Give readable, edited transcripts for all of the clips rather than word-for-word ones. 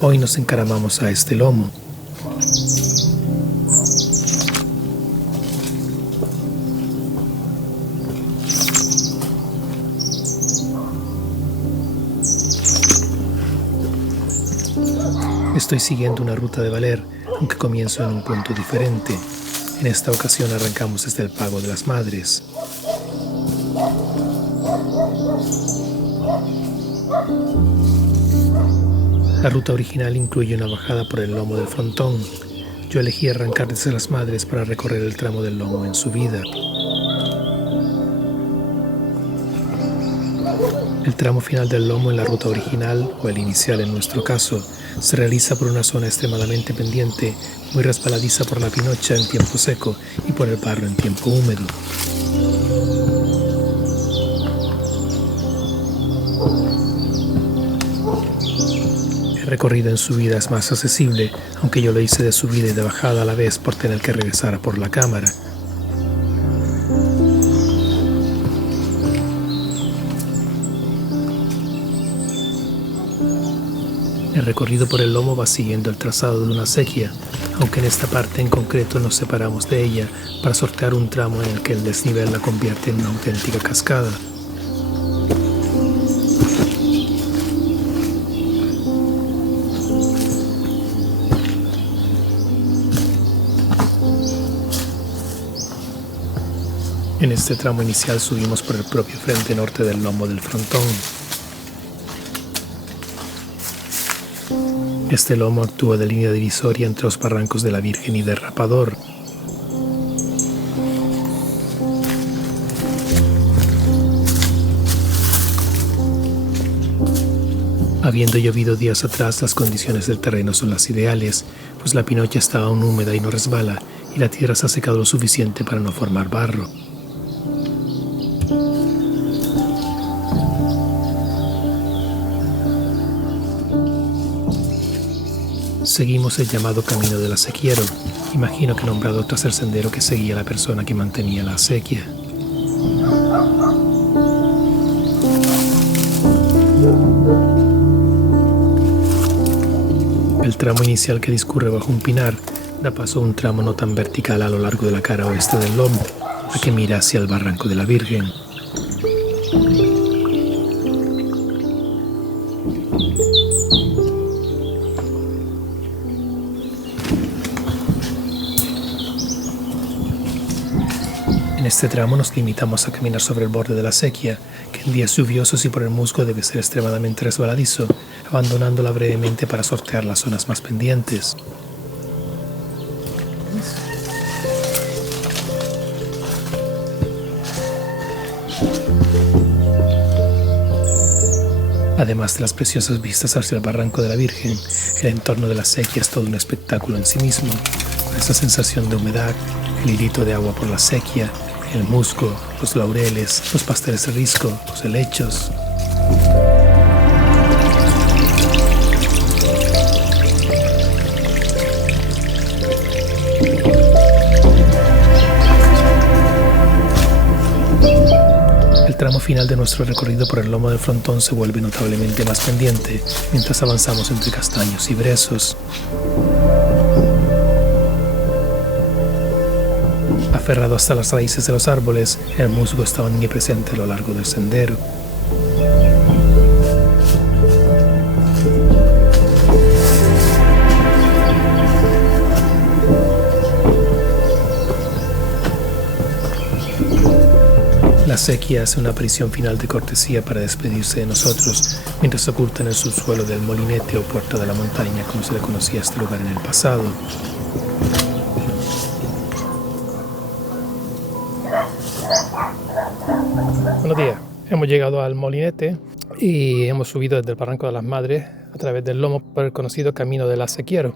Hoy nos encaramamos a este lomo. Estoy siguiendo una ruta de Valer, aunque comienzo en un punto diferente. En esta ocasión arrancamos desde el Pago de las Madres. La ruta original incluye una bajada por el lomo del frontón. Yo elegí arrancar desde las Madres para recorrer el tramo del lomo en subida. El tramo final del lomo en la ruta original, o el inicial en nuestro caso, se realiza por una zona extremadamente pendiente, muy resbaladiza por la pinocha en tiempo seco y por el barro en tiempo húmedo. El recorrido en subida es más accesible, aunque yo lo hice de subida y de bajada a la vez por tener que regresar por la cámara. El recorrido por el lomo va siguiendo el trazado de una acequia, aunque en esta parte en concreto nos separamos de ella para sortear un tramo en el que el desnivel la convierte en una auténtica cascada. En este tramo inicial subimos por el propio frente norte del lomo del frontón. Este lomo actúa de línea divisoria entre los barrancos de la Virgen y Derrapador. Habiendo llovido días atrás, las condiciones del terreno son las ideales, pues la pinocha está aún húmeda y no resbala, y la tierra se ha secado lo suficiente para no formar barro. Seguimos el llamado Camino del Acequiero, imagino que nombrado tras el sendero que seguía la persona que mantenía la acequia. El tramo inicial que discurre bajo un pinar da paso a un tramo no tan vertical a lo largo de la cara oeste del lomo, a que mira hacia el Barranco de la Virgen. En este tramo nos limitamos a caminar sobre el borde de la acequia, que en días lluviosos y por el musgo debe ser extremadamente resbaladizo, abandonándola brevemente para sortear las zonas más pendientes. Además de las preciosas vistas hacia el Barranco de la Virgen, el entorno de la acequia es todo un espectáculo en sí mismo, con esa sensación de humedad, el hilito de agua por la acequia, el musgo, los laureles, los pasteles de risco, los helechos. El tramo final de nuestro recorrido por el lomo del frontón se vuelve notablemente más pendiente mientras avanzamos entre castaños y brezos. Aferrado hasta las raíces de los árboles, el musgo está omnipresente a lo largo del sendero. La acequia hace una aparición final de cortesía para despedirse de nosotros, mientras oculta en el subsuelo del molinete o puerto de la montaña, como se le conocía a este lugar en el pasado. Buenos días, hemos llegado al molinete y hemos subido desde el Barranco de las Madres a través del lomo por el conocido Camino del Acequiero,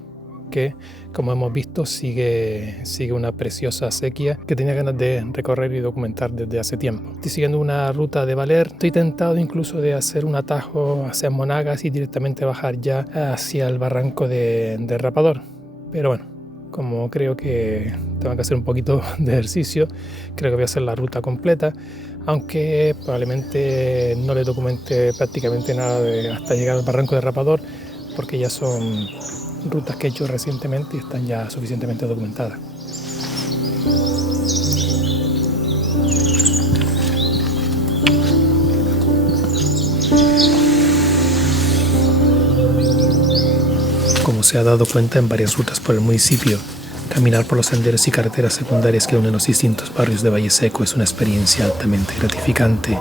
que, como hemos visto, sigue una preciosa acequia que tenía ganas de recorrer y documentar desde hace tiempo. Estoy siguiendo una ruta de Valer, estoy tentado incluso de hacer un atajo hacia Monagas y directamente bajar ya hacia el barranco de Derrapador, pero bueno, como creo que tengo que hacer un poquito de ejercicio, creo que voy a hacer la ruta completa, aunque probablemente no le documente prácticamente nada hasta llegar al Barranco de Rapador, porque ya son rutas que he hecho recientemente y están ya suficientemente documentadas. Como se ha dado cuenta en varias rutas por el municipio, caminar por los senderos y carreteras secundarias que unen los distintos barrios de Valle Seco es una experiencia altamente gratificante.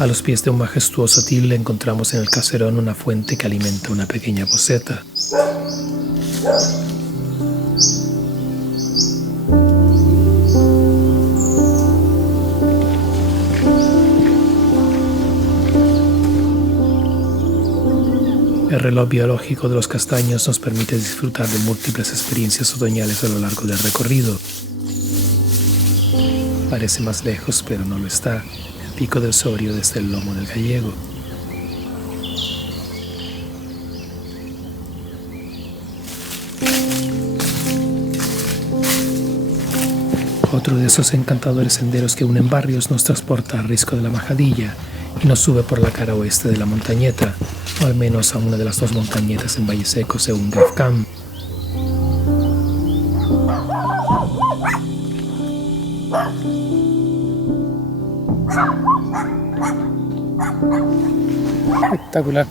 A los pies de un majestuoso tilde encontramos en el caserón una fuente que alimenta una pequeña poceta. El reloj biológico de los castaños nos permite disfrutar de múltiples experiencias otoñales a lo largo del recorrido. Parece más lejos, pero no lo está. El pico del Sorio desde el lomo del Gallego. Otro de esos encantadores senderos que unen barrios nos transporta al Risco de la Majadilla y nos sube por la cara oeste de la montañeta, o al menos a una de las dos montañetas en Valle Seco según GrafCam. Espectacular.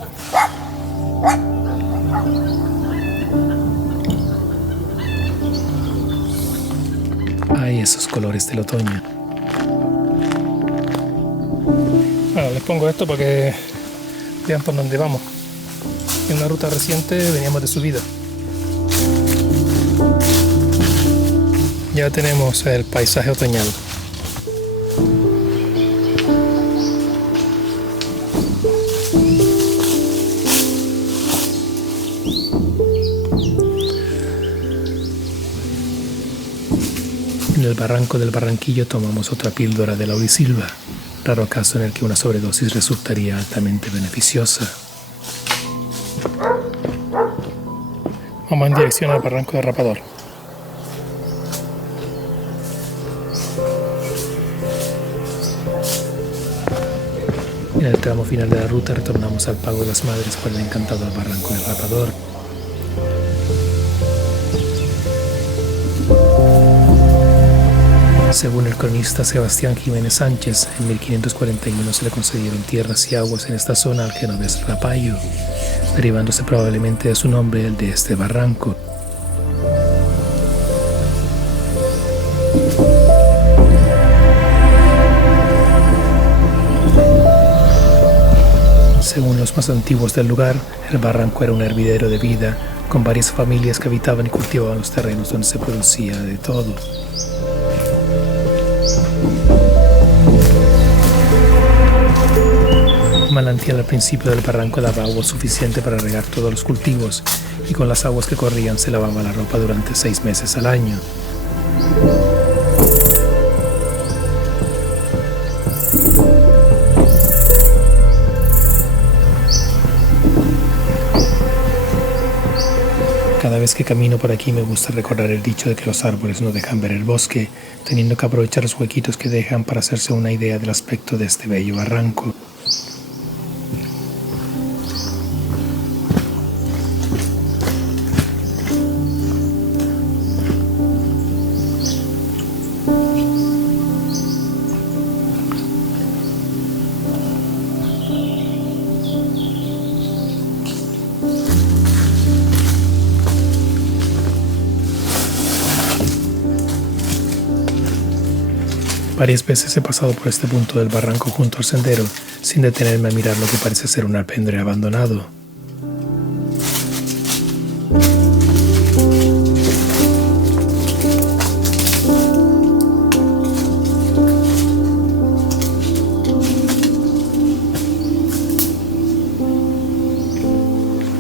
Ay, esos colores del otoño. Bueno, les pongo esto para que vean por dónde vamos. En una ruta reciente veníamos de subida. Ya tenemos el paisaje otoñal. En el barranco del Barranquillo tomamos otra píldora de laurisilva, raro caso en el que una sobredosis resultaría altamente beneficiosa. Vamos en dirección al Barranco de Rapador. En el tramo final de la ruta retornamos al Pago de las Madres por el encantador Barranco de Rapador. Según el cronista Sebastián Jiménez Sánchez, en 1541 se le concedieron tierras y aguas en esta zona al genovés Rapallo, derivándose probablemente de su nombre el de este barranco. Según los más antiguos del lugar, el barranco era un hervidero de vida, con varias familias que habitaban y cultivaban los terrenos donde se producía de todo. Un manantial al principio del barranco daba agua suficiente para regar todos los cultivos, y con las aguas que corrían se lavaba la ropa durante 6 meses al año. Cada vez que camino por aquí me gusta recordar el dicho de que los árboles no dejan ver el bosque, teniendo que aprovechar los huequitos que dejan para hacerse una idea del aspecto de este bello barranco. Varias veces he pasado por este punto del barranco junto al sendero, sin detenerme a mirar lo que parece ser un alpendre abandonado.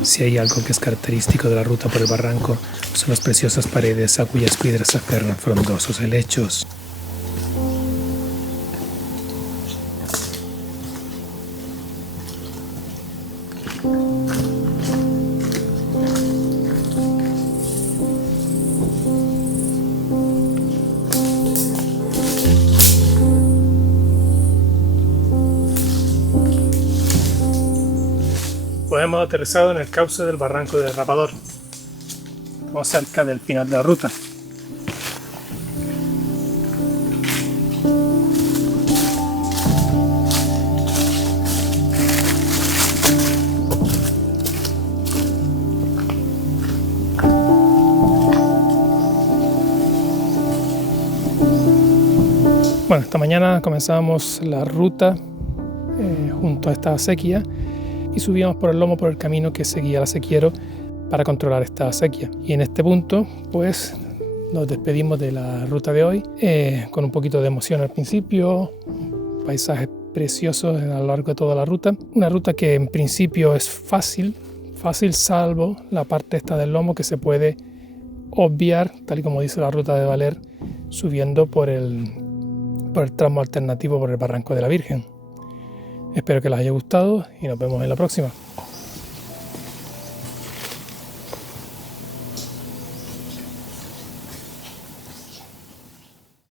Si hay algo que es característico de la ruta por el barranco, son las preciosas paredes a cuyas piedras se aferran frondosos helechos. Pues hemos aterrizado en el cauce del barranco del Rapador. Estamos cerca del final de la ruta. Bueno, esta mañana comenzamos la ruta junto a esta acequia y subíamos por el lomo por el camino que seguía el acequiero para controlar esta acequia. Y en este punto, pues, nos despedimos de la ruta de hoy con un poquito de emoción al principio, paisajes preciosos a lo largo de toda la ruta. Una ruta que en principio es fácil salvo la parte esta del lomo que se puede obviar, tal y como dice la ruta de Valer, subiendo por el tramo alternativo por el Barranco de la Virgen. Espero que les haya gustado y nos vemos en la próxima.